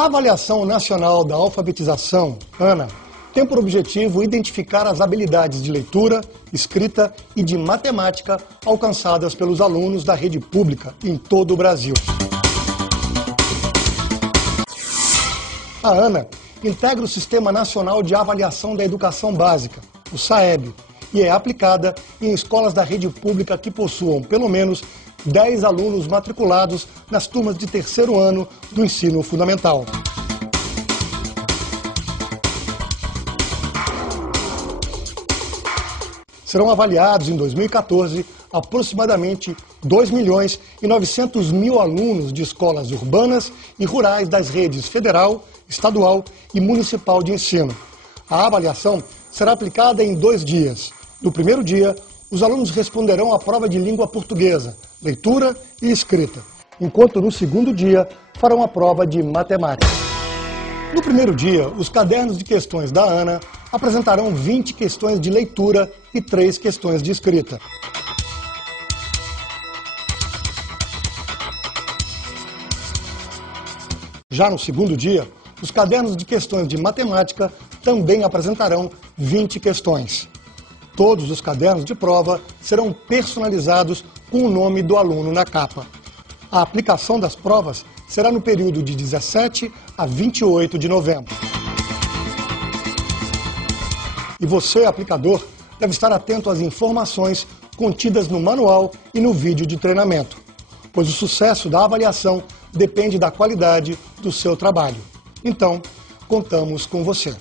A Avaliação Nacional da Alfabetização, ANA, tem por objetivo identificar as habilidades de leitura, escrita e de matemática alcançadas pelos alunos da rede pública em todo o Brasil. A ANA integra o Sistema Nacional de Avaliação da Educação Básica, o SAEB, e é aplicada em escolas da rede pública que possuam pelo menos 10 alunos matriculados nas turmas de terceiro ano do ensino fundamental. Serão avaliados em 2014 aproximadamente 2.900.000 alunos de escolas urbanas e rurais das redes federal, estadual e municipal de ensino. A avaliação será aplicada em 2 dias. No primeiro dia, os alunos responderão à prova de língua portuguesa, leitura e escrita, enquanto no segundo dia farão a prova de matemática. No primeiro dia, os cadernos de questões da ANA apresentarão 20 questões de leitura e 3 questões de escrita. Já no segundo dia, os cadernos de questões de matemática também apresentarão 20 questões. Todos os cadernos de prova serão personalizados com o nome do aluno na capa. A aplicação das provas será no período de 17 a 28 de novembro. E você, aplicador, deve estar atento às informações contidas no manual e no vídeo de treinamento, pois o sucesso da avaliação depende da qualidade do seu trabalho. Então, contamos com você.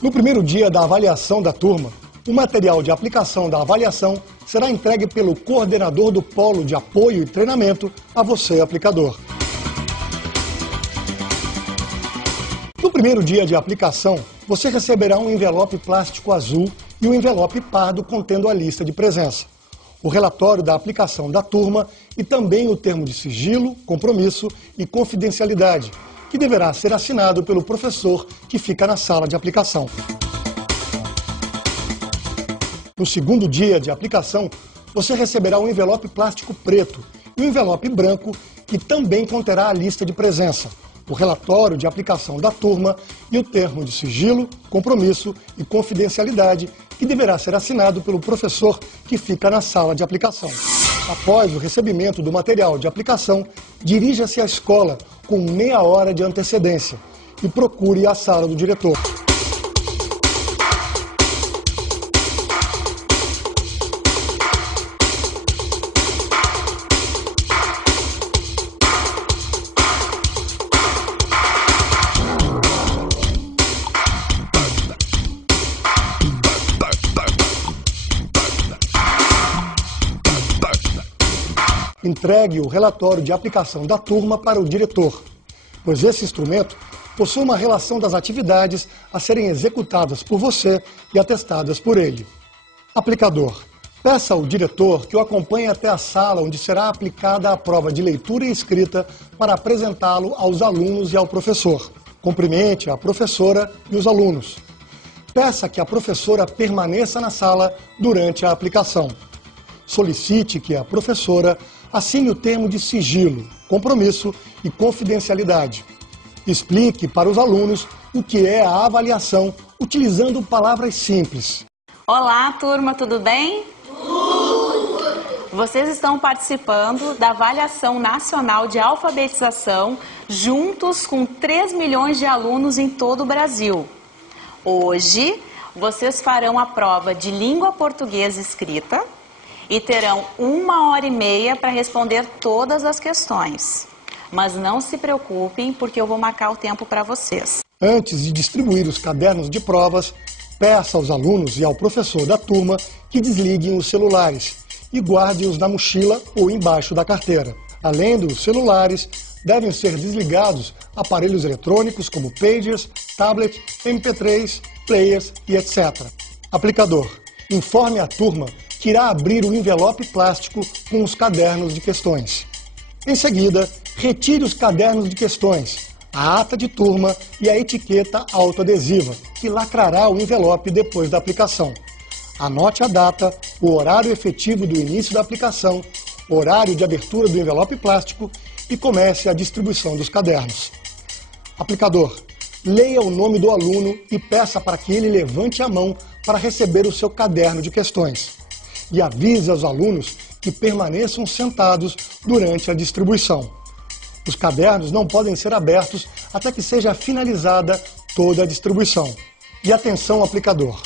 No primeiro dia da avaliação da turma, o material de aplicação da avaliação será entregue pelo coordenador do Polo de Apoio e Treinamento a você, aplicador. No primeiro dia de aplicação, você receberá um envelope plástico azul e um envelope pardo contendo a lista de presença, o relatório da aplicação da turma e também o termo de sigilo, compromisso e confidencialidade, que deverá ser assinado pelo professor que fica na sala de aplicação. No segundo dia de aplicação, você receberá um envelope plástico preto e um envelope branco que também conterá a lista de presença, o relatório de aplicação da turma e o termo de sigilo, compromisso e confidencialidade que deverá ser assinado pelo professor que fica na sala de aplicação. Após o recebimento do material de aplicação, dirija-se à escola com meia hora de antecedência e procure a sala do diretor. Entregue o relatório de aplicação da turma para o diretor, pois esse instrumento possui uma relação das atividades a serem executadas por você e atestadas por ele. Aplicador. Peça ao diretor que o acompanhe até a sala onde será aplicada a prova de leitura e escrita para apresentá-lo aos alunos e ao professor. Cumprimente a professora e os alunos. Peça que a professora permaneça na sala durante a aplicação. Solicite que a professora assine o termo de sigilo, compromisso e confidencialidade. Explique para os alunos o que é a avaliação utilizando palavras simples. Olá, turma, tudo bem? Tudo! Vocês estão participando da Avaliação Nacional de Alfabetização juntos com 3 milhões de alunos em todo o Brasil. Hoje, vocês farão a prova de língua portuguesa escrita e terão 1h30 para responder todas as questões. Mas não se preocupem, porque eu vou marcar o tempo para vocês. Antes de distribuir os cadernos de provas, peça aos alunos e ao professor da turma que desliguem os celulares e guardem-os na mochila ou embaixo da carteira. Além dos celulares, devem ser desligados aparelhos eletrônicos como pagers, tablet, MP3, players e etc. Aplicador. Informe a turma que irá abrir o envelope plástico com os cadernos de questões. Em seguida, retire os cadernos de questões, a ata de turma e a etiqueta autoadesiva, que lacrará o envelope depois da aplicação. Anote a data, o horário efetivo do início da aplicação, horário de abertura do envelope plástico e comece a distribuição dos cadernos. Aplicador, leia o nome do aluno e peça para que ele levante a mão para receber o seu caderno de questões. E avise aos alunos que permaneçam sentados durante a distribuição. Os cadernos não podem ser abertos até que seja finalizada toda a distribuição. E atenção, aplicador!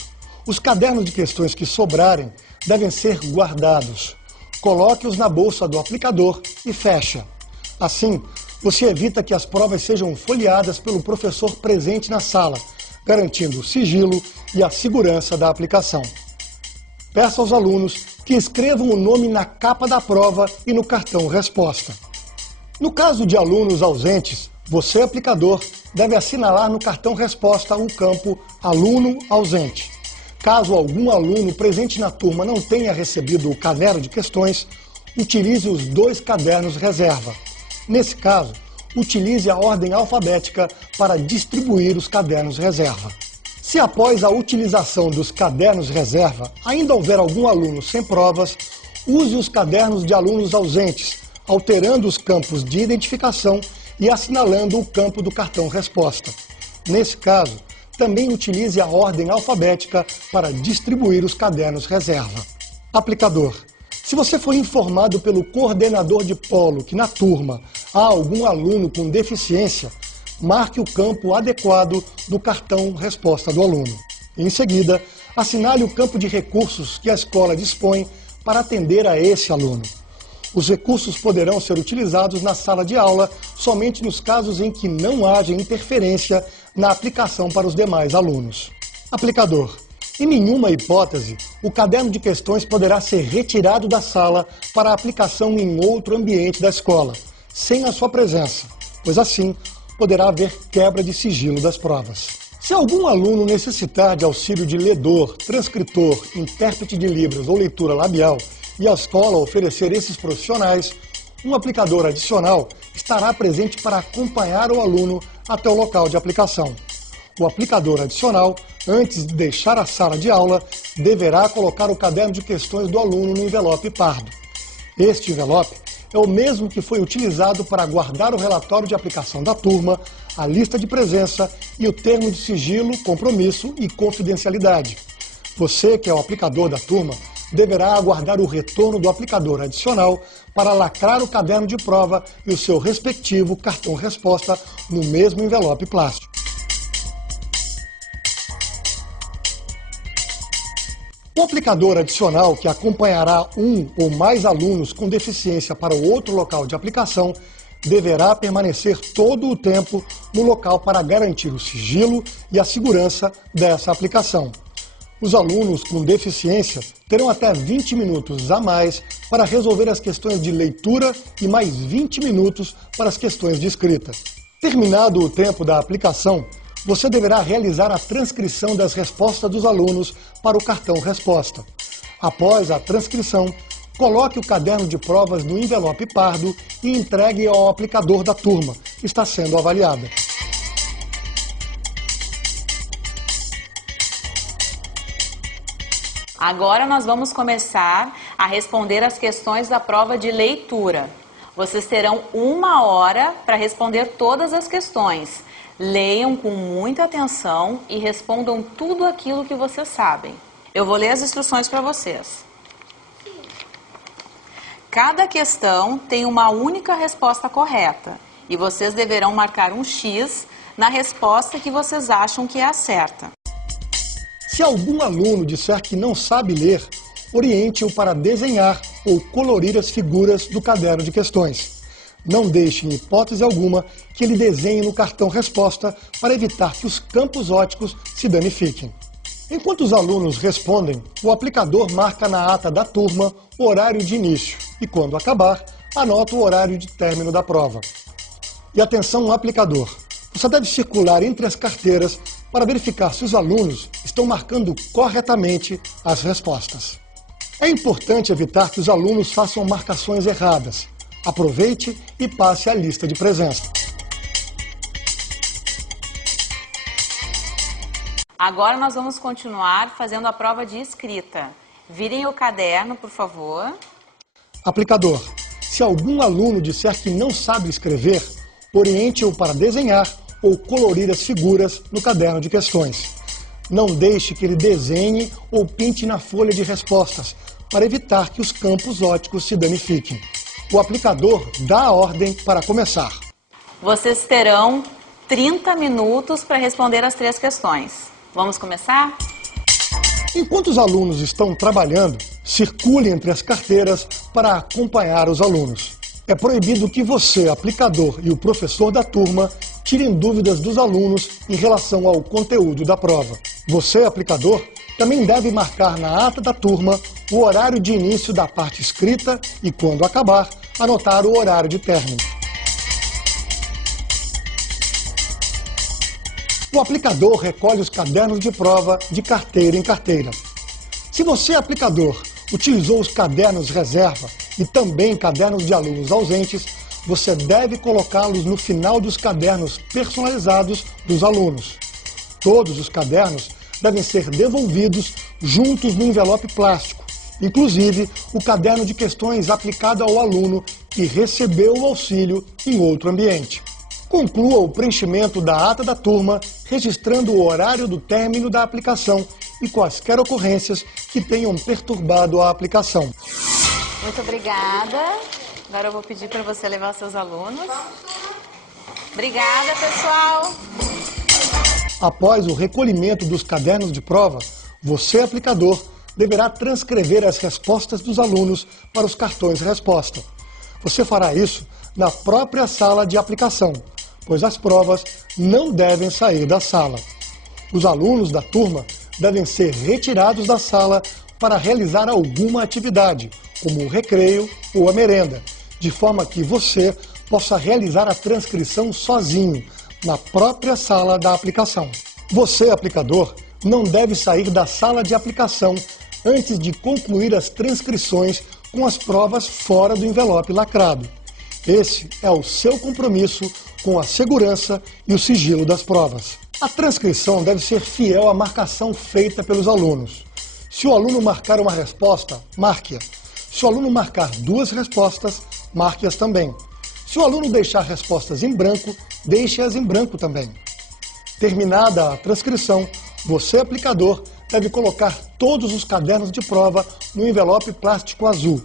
Os cadernos de questões que sobrarem devem ser guardados. Coloque-os na bolsa do aplicador e fecha. Assim, você evita que as provas sejam folheadas pelo professor presente na sala, garantindo o sigilo e a segurança da aplicação. Peça aos alunos que escrevam o nome na capa da prova e no cartão resposta. No caso de alunos ausentes, você, aplicador, deve assinalar no cartão resposta o campo Aluno Ausente. Caso algum aluno presente na turma não tenha recebido o caderno de questões, utilize os 2 cadernos reserva. Nesse caso, utilize a ordem alfabética para distribuir os cadernos reserva. Se após a utilização dos cadernos reserva ainda houver algum aluno sem provas, use os cadernos de alunos ausentes, alterando os campos de identificação e assinalando o campo do cartão resposta. Nesse caso, também utilize a ordem alfabética para distribuir os cadernos reserva. Aplicador, se você for informado pelo coordenador de polo que na turma há algum aluno com deficiência, marque o campo adequado do cartão resposta do aluno. Em seguida, assinale o campo de recursos que a escola dispõe para atender a esse aluno. Os recursos poderão ser utilizados na sala de aula somente nos casos em que não haja interferência na aplicação para os demais alunos. Aplicador, em nenhuma hipótese, o caderno de questões poderá ser retirado da sala para aplicação em outro ambiente da escola, sem a sua presença, pois assim poderá haver quebra de sigilo das provas. Se algum aluno necessitar de auxílio de ledor, transcritor, intérprete de libras ou leitura labial e a escola oferecer esses profissionais, um aplicador adicional estará presente para acompanhar o aluno até o local de aplicação. O aplicador adicional, antes de deixar a sala de aula, deverá colocar o caderno de questões do aluno no envelope pardo. Este envelope é o mesmo que foi utilizado para guardar o relatório de aplicação da turma, a lista de presença e o termo de sigilo, compromisso e confidencialidade. Você, que é o aplicador da turma, deverá aguardar o retorno do aplicador adicional para lacrar o caderno de prova e o seu respectivo cartão resposta no mesmo envelope plástico. O aplicador adicional que acompanhará um ou mais alunos com deficiência para o outro local de aplicação deverá permanecer todo o tempo no local para garantir o sigilo e a segurança dessa aplicação. Os alunos com deficiência terão até 20 minutos a mais para resolver as questões de leitura e mais 20 minutos para as questões de escrita. Terminado o tempo da aplicação, você deverá realizar a transcrição das respostas dos alunos para o cartão resposta. Após a transcrição, coloque o caderno de provas no envelope pardo e entregue ao aplicador da turma, que está sendo avaliada. Agora nós vamos começar a responder as questões da prova de leitura. Vocês terão 1 hora para responder todas as questões. Leiam com muita atenção e respondam tudo aquilo que vocês sabem. Eu vou ler as instruções para vocês. Cada questão tem uma única resposta correta e vocês deverão marcar um X na resposta que vocês acham que é a certa. Se algum aluno disser que não sabe ler, oriente-o para desenhar ou colorir as figuras do caderno de questões. Não deixe, em hipótese alguma, que ele desenhe no cartão resposta para evitar que os campos óticos se danifiquem. Enquanto os alunos respondem, o aplicador marca na ata da turma o horário de início e, quando acabar, anota o horário de término da prova. E atenção, aplicador! Você deve circular entre as carteiras para verificar se os alunos estão marcando corretamente as respostas. É importante evitar que os alunos façam marcações erradas. Aproveite e passe a lista de presença. Agora nós vamos continuar fazendo a prova de escrita. Virem o caderno, por favor. Aplicador, se algum aluno disser que não sabe escrever, oriente-o para desenhar ou colorir as figuras no caderno de questões. Não deixe que ele desenhe ou pinte na folha de respostas, para evitar que os campos óticos se danifiquem. O aplicador dá a ordem para começar. Vocês terão 30 minutos para responder as 3 questões. Vamos começar? Enquanto os alunos estão trabalhando, circule entre as carteiras para acompanhar os alunos. É proibido que você, aplicador, e o professor da turma tirem dúvidas dos alunos em relação ao conteúdo da prova. Você, aplicador, também deve marcar na ata da turma o horário de início da parte escrita e, quando acabar, anotar o horário de término. O aplicador recolhe os cadernos de prova de carteira em carteira. Se você, aplicador, utilizou os cadernos reserva e também cadernos de alunos ausentes, você deve colocá-los no final dos cadernos personalizados dos alunos. Todos os cadernos devem ser devolvidos juntos no envelope plástico, inclusive o caderno de questões aplicado ao aluno que recebeu o auxílio em outro ambiente. Conclua o preenchimento da ata da turma, registrando o horário do término da aplicação e quaisquer ocorrências que tenham perturbado a aplicação. Muito obrigada. Agora eu vou pedir para você levar os seus alunos. Obrigada, pessoal. Após o recolhimento dos cadernos de prova, você, aplicador, deverá transcrever as respostas dos alunos para os cartões resposta. Você fará isso na própria sala de aplicação, pois as provas não devem sair da sala. Os alunos da turma devem ser retirados da sala para realizar alguma atividade, como o recreio ou a merenda, de forma que você possa realizar a transcrição sozinho, na própria sala da aplicação. Você, aplicador, não deve sair da sala de aplicação antes de concluir as transcrições com as provas fora do envelope lacrado. Esse é o seu compromisso com a segurança e o sigilo das provas. A transcrição deve ser fiel à marcação feita pelos alunos. Se o aluno marcar uma resposta, marque-a. Se o aluno marcar 2 respostas, marque-as também. Se o aluno deixar respostas em branco, deixe-as em branco também. Terminada a transcrição, você, aplicador, deve colocar todos os cadernos de prova no envelope plástico azul,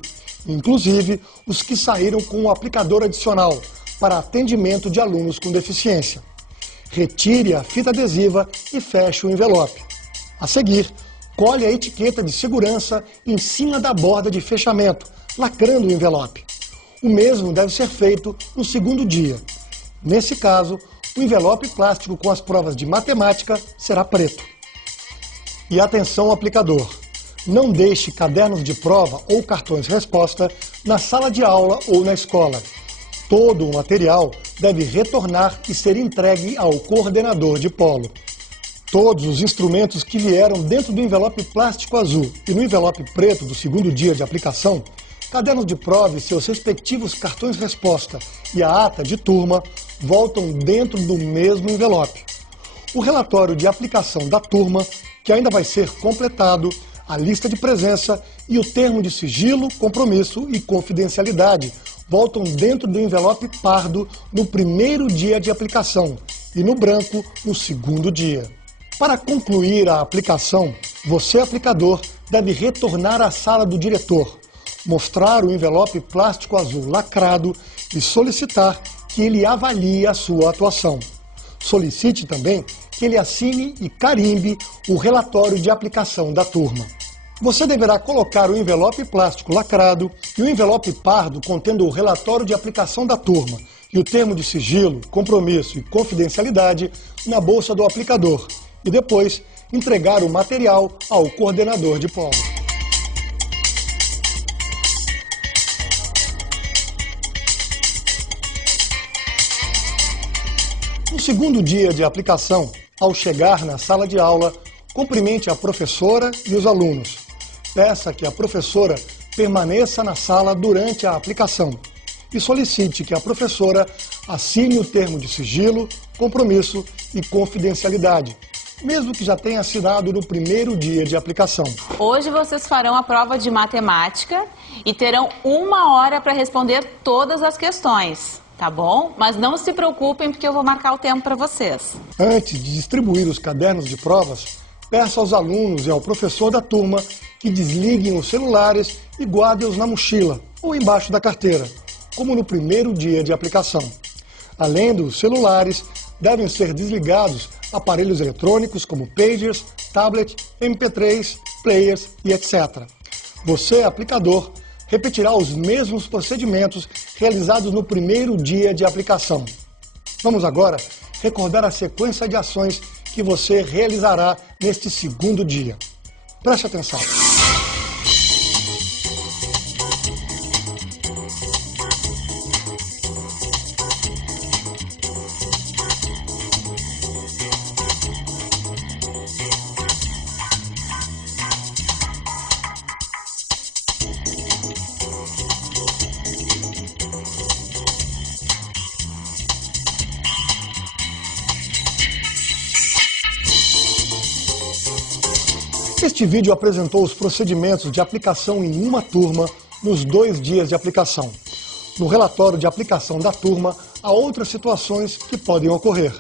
inclusive os que saíram com o aplicador adicional para atendimento de alunos com deficiência. Retire a fita adesiva e feche o envelope. A seguir, colhe a etiqueta de segurança em cima da borda de fechamento, lacrando o envelope. O mesmo deve ser feito no segundo dia. Nesse caso, o envelope plástico com as provas de matemática será preto. E atenção, aplicador! Não deixe cadernos de prova ou cartões resposta na sala de aula ou na escola. Todo o material deve retornar e ser entregue ao coordenador de polo. Todos os instrumentos que vieram dentro do envelope plástico azul e no envelope preto do segundo dia de aplicação, cadernos de prova e seus respectivos cartões resposta e a ata de turma voltam dentro do mesmo envelope. O relatório de aplicação da turma, que ainda vai ser completado, a lista de presença e o termo de sigilo, compromisso e confidencialidade voltam dentro do envelope pardo no primeiro dia de aplicação e no branco no segundo dia. Para concluir a aplicação, você, aplicador, deve retornar à sala do diretor, mostrar o envelope plástico azul lacrado e solicitar que ele avalie a sua atuação. Solicite também que ele assine e carimbe o relatório de aplicação da turma. Você deverá colocar o envelope plástico lacrado e o envelope pardo contendo o relatório de aplicação da turma e o termo de sigilo, compromisso e confidencialidade na bolsa do aplicador e depois entregar o material ao coordenador de polo. No segundo dia de aplicação, ao chegar na sala de aula, cumprimente a professora e os alunos. Peça que a professora permaneça na sala durante a aplicação e solicite que a professora assine o termo de sigilo, compromisso e confidencialidade, mesmo que já tenha assinado no primeiro dia de aplicação. Hoje vocês farão a prova de matemática e terão 1 hora para responder todas as questões, tá bom? Mas não se preocupem porque eu vou marcar o tempo para vocês. Antes de distribuir os cadernos de provas, peço aos alunos e ao professor da turma que desliguem os celulares e guardem-os na mochila ou embaixo da carteira, como no primeiro dia de aplicação. Além dos celulares, devem ser desligados aparelhos eletrônicos como pagers, tablet, MP3, players e etc. Você, aplicador, repetirá os mesmos procedimentos realizados no primeiro dia de aplicação. Vamos agora recordar a sequência de ações que você realizará neste segundo dia. Preste atenção. Este vídeo apresentou os procedimentos de aplicação em uma turma nos 2 dias de aplicação. No relatório de aplicação da turma, há outras situações que podem ocorrer.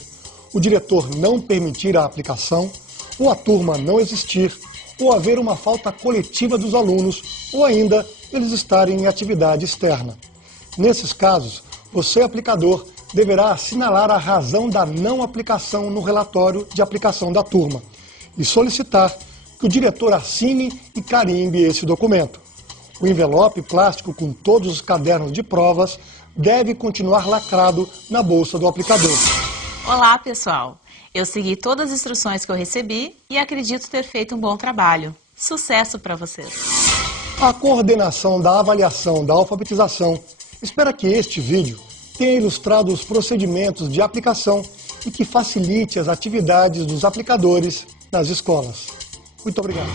O diretor não permitir a aplicação, ou a turma não existir, ou haver uma falta coletiva dos alunos, ou ainda eles estarem em atividade externa. Nesses casos, você, aplicador, deverá assinalar a razão da não aplicação no relatório de aplicação da turma e solicitar que o diretor assine e carimbe esse documento. O envelope plástico com todos os cadernos de provas deve continuar lacrado na bolsa do aplicador. Olá, pessoal! Eu segui todas as instruções que eu recebi e acredito ter feito um bom trabalho. Sucesso para vocês! A coordenação da avaliação da alfabetização espera que este vídeo tenha ilustrado os procedimentos de aplicação e que facilite as atividades dos aplicadores nas escolas. Muito obrigado.